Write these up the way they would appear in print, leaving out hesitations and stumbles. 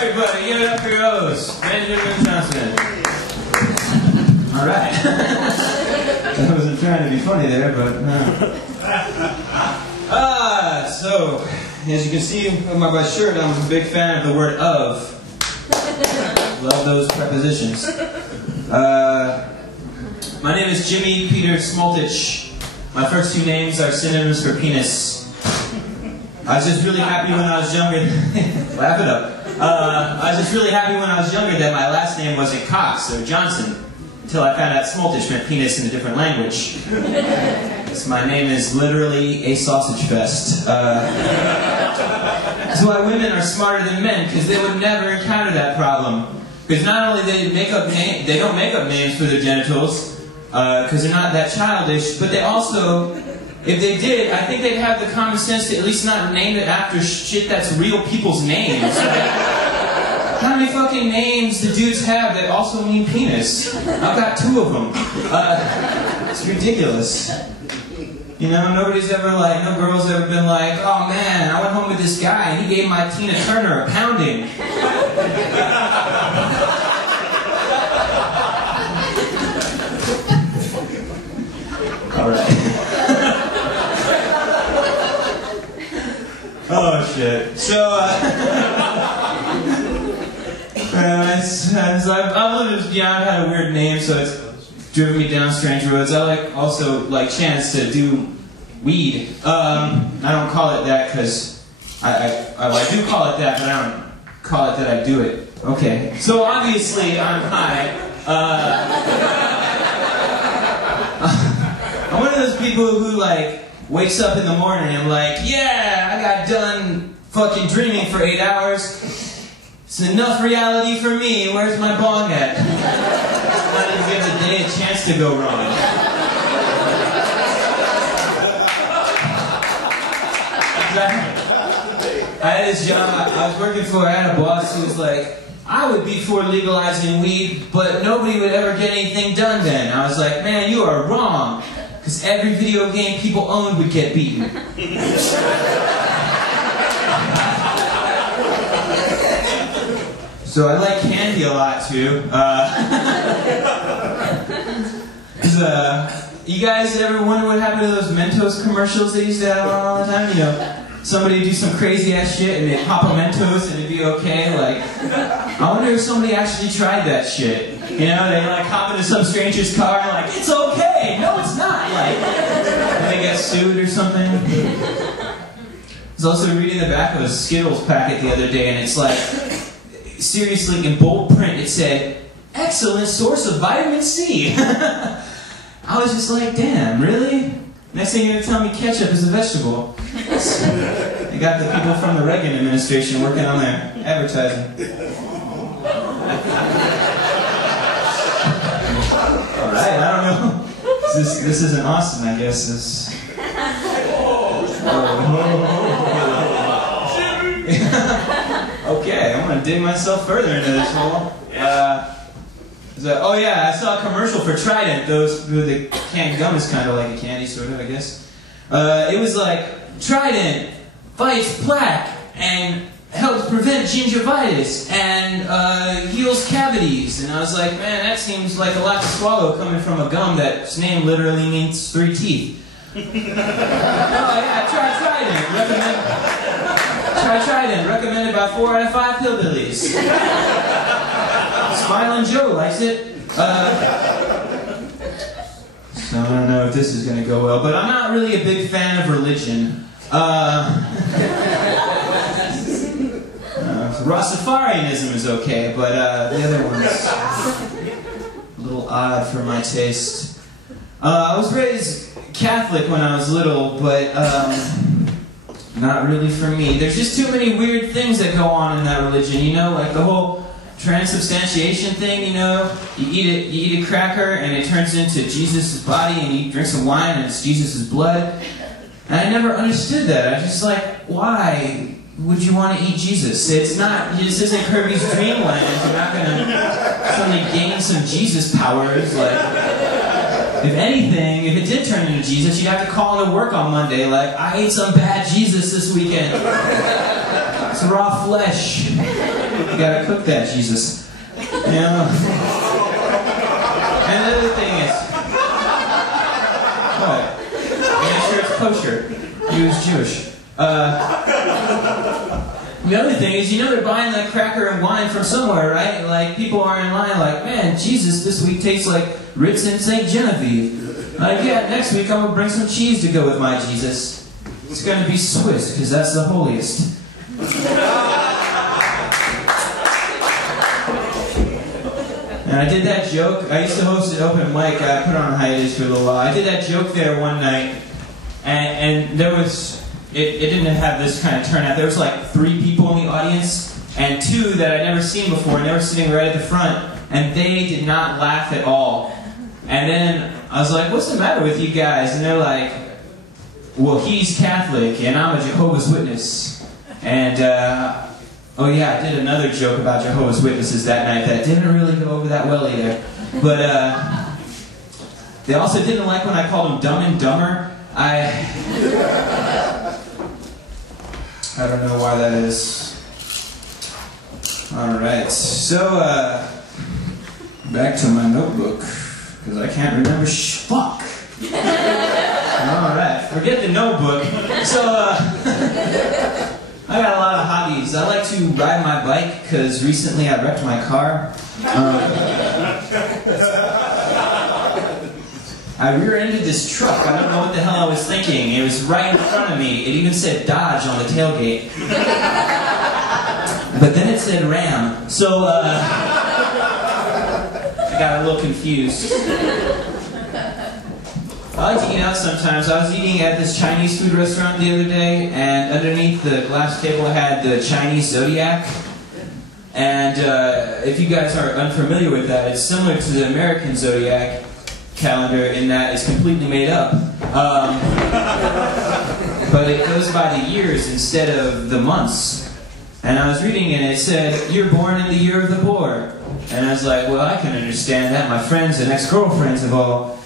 Everybody, give it up for your host, Benjamin Johnson. Alright. I wasn't trying to be funny there, but so, as you can see on my shirt, I'm a big fan of the word of. Love those prepositions. My name is Jimmy Peter Smoltich. My first two names are synonyms for penis. I was just really happy when I was younger. Laugh it up. I was just really happy when I was younger that my last name wasn't Cox or Johnson, until I found out Smoltich meant penis in a different language. So my name is literally a sausage fest. That's why women are smarter than men, because they would never encounter that problem. Because not only they don't make up names for their genitals, because they're not that childish, but they also, if they did, I think they'd have the common sense to at least not name it after shit that's real people's names. Like, how many fucking names do dudes have that also mean penis? I've got 2 of them. It's ridiculous. You know, nobody's ever like, no girl's ever been like, oh man, I went home with this guy and he gave my Tina Turner a pounding. Alright. Oh shit. So, I've lived, I've had a weird name, so it's driven me down strange roads. I also like chance to do weed. I don't call it that because I do call it that, but I don't call it that I do it. Okay. So obviously I'm high. I'm one of those people who like wakes up in the morning and like, yeah, I got done fucking dreaming for 8 hours. It's enough reality for me. Where's my bong at? Not even give the day a chance to go wrong. Exactly. I had this job I was working for. I had a boss who was like, I would be for legalizing weed, but nobody would ever get anything done then. I was like, man, you are wrong. Because every video game people owned would get beaten. So I like candy a lot too. You guys ever wonder what happened to those Mentos commercials they used to have on all the time? You know, somebody would do some crazy ass shit and they'd pop a Mentos and it'd be okay. Like, I wonder if somebody actually tried that shit. You know, they like hop into some stranger's car and like, it's okay. No, it's not. Like, and they get sued or something. I was also reading the back of a Skittles packet the other day and it's like, seriously, in bold print, it said, excellent source of vitamin C. I was just like, damn, really? Next thing you're going to tell me ketchup is a vegetable. They got the people from the Reagan administration working on their advertising. Alright, I don't know. This isn't Austin, I guess. Okay, I'm gonna dig myself further into this hole. Oh yeah, I saw a commercial for Trident. Those with the canned gum is kind of like a candy, sort of, I guess. It was like Trident fights plaque and helps prevent gingivitis and heals cavities. And I was like, man, that seems like a lot to swallow coming from a gum that's name literally means 3 teeth. Oh yeah, try Trident. Try Trident. Recommended by 4 out of 5 hillbillies. Smiling Joe likes it. So I don't know if this is going to go well, but I'm not really a big fan of religion. Rastafarianism is okay, but the other one's a little odd for my taste. I was raised Catholic when I was little, but not really for me. There's just too many weird things that go on in that religion, you know, like the whole transubstantiation thing, you know. You eat a cracker and it turns into Jesus' body, and you drink some wine and it's Jesus' blood. And I never understood that. I was just like, why would you want to eat Jesus? It's not, this isn't Kirby's Dreamland. You're not going to suddenly gain some Jesus powers. Like, if anything, if it did turn into Jesus, you'd have to call into work on Monday like, I ate some bad Jesus this weekend. It's raw flesh. You gotta cook that, Jesus. You know? And the other thing is, what? Make sure it's kosher. He was Jewish. The other thing is, you know they're buying like cracker and wine from somewhere, right? Like, people are in line like, man, Jesus, this week tastes like Ritz and St. Genevieve. Like, yeah, next week I'm going to bring some cheese to go with my Jesus. It's going to be Swiss, because that's the holiest. And I did that joke. I used to host an open mic. I put on a hiatus for a little while. I did that joke there one night, and there was... It didn't have this kind of turnout. There was like 3 people in the audience, and 2 that I'd never seen before, and they were sitting right at the front, and they did not laugh at all. And then I was like, what's the matter with you guys? And they're like, well, he's Catholic, and I'm a Jehovah's Witness. And, oh yeah, I did another joke about Jehovah's Witnesses that night that didn't really go over that well either. But, they also didn't like when I called them Dumb and Dumber. I don't know why that is. Alright, so, back to my notebook, because I can't remember fuck! Alright, forget the notebook. So, I got a lot of hobbies. I like to ride my bike, because recently I wrecked my car. I rear-ended this truck. I don't know what the hell I was thinking. It was right in front of me. It even said Dodge on the tailgate. But then it said Ram. So, I got a little confused. I like to eat out sometimes. I was eating at this Chinese food restaurant the other day, and underneath the glass table had the Chinese zodiac. And if you guys are unfamiliar with that, it's similar to the American zodiac calendar in that it's completely made up. But it goes by the years instead of the months. And I was reading and it said, you're born in the year of the boar. And I was like, well, I can understand that. My friends and ex-girlfriends have all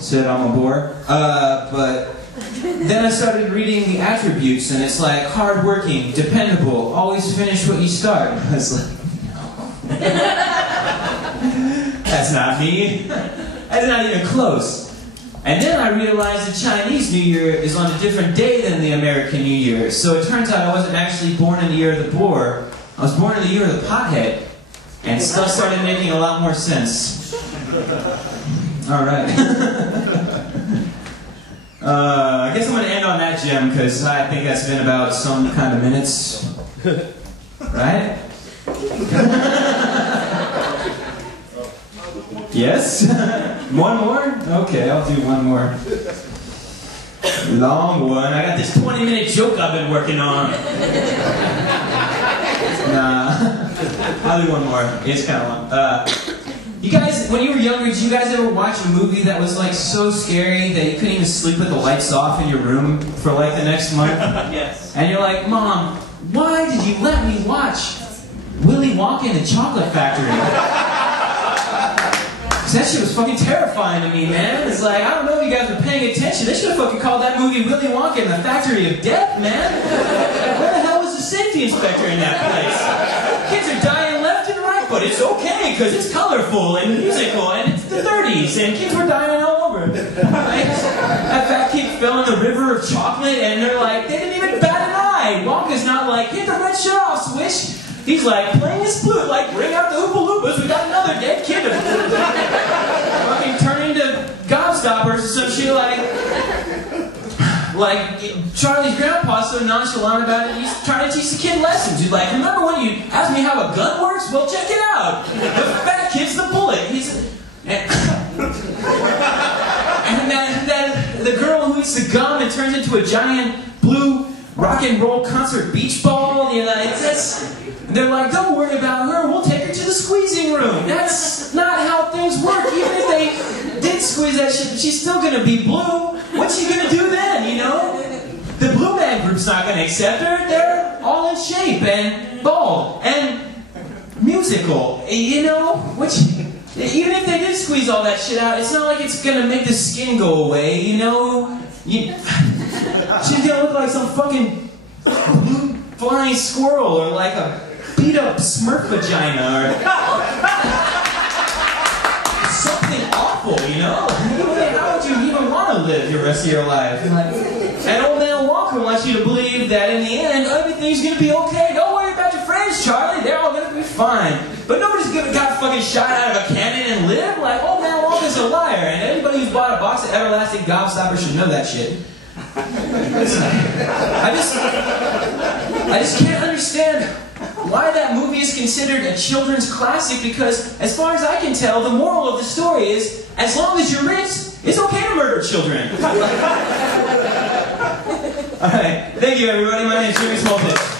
said I'm a bore. But then I started reading the attributes and it's like hardworking, dependable, always finish what you start. I was like, no. That's not me. That's not even close. And then I realized the Chinese New Year is on a different day than the American New Year. So it turns out I wasn't actually born in the year of the boar. I was born in the year of the pothead. And stuff started making a lot more sense. Alright. I guess I'm going to end on that gem because I think that's been about some kind of minutes. Right? Yes? One more? Okay, I'll do one more. Long one. I got this 20-minute joke I've been working on. Nah. I'll do one more. It's kind of long. You guys, when you were younger, did you guys ever watch a movie that was like so scary that you couldn't even sleep with the lights off in your room for like the next month? Yes. And you're like, Mom, why did you let me watch Willy Wonka and the Chocolate Factory? That shit was fucking terrifying to me, man. It's like, I don't know if you guys were paying attention. They should have fucking called that movie Willy Wonka and the Factory of Death, man. Where the hell was the safety inspector in that place? Kids are dying left and right, but it's okay, because it's colorful and musical, and it's the 30s, and kids were dying all over. That fat kid fell in the river of chocolate, and they're like, they didn't even bat an eye. Wonka's not like, hit the red shit off, Swish. He's like, playing his flute, like, bring out the Oompa Loompas, we got another dead kid. Fucking turn into gobstoppers or some shit like Charlie's grandpa's so nonchalant about it, he's trying to teach the kid lessons. He's like, remember when you asked me how a gun works? Well, check it out. The fat kid's the bullet. And then the girl who eats the gum and turns into a giant blue rock and roll concert beach ball. You know, they're like, don't worry about her, we'll take her to the squeezing room. That's not how things work. Even if they did squeeze that shit, she's still gonna be blue. What's she gonna do then, you know? The Blue Man Group's not gonna accept her. They're all in shape and bald and musical, you know? Even if they did squeeze all that shit out, it's not like it's gonna make the skin go away, you know? She's gonna look like some fucking blue flying squirrel or like a beat up Smurf vagina or something awful, you know? How would you even want to live the rest of your life? And old man Walker wants you to believe that in the end, everything's gonna be okay. Don't worry about your friends, Charlie. They're all gonna be fine. But nobody's gonna got fucking shot out of a cannon and live. Like, old man Walker's a liar. And anybody who's bought a box of everlasting gobstopper should know that shit. I just can't understand why that movie is considered a children's classic, because as far as I can tell, the moral of the story is, as long as you're rich, it's okay to murder children. Alright, thank you everybody, my name is Jimmy Smoltich.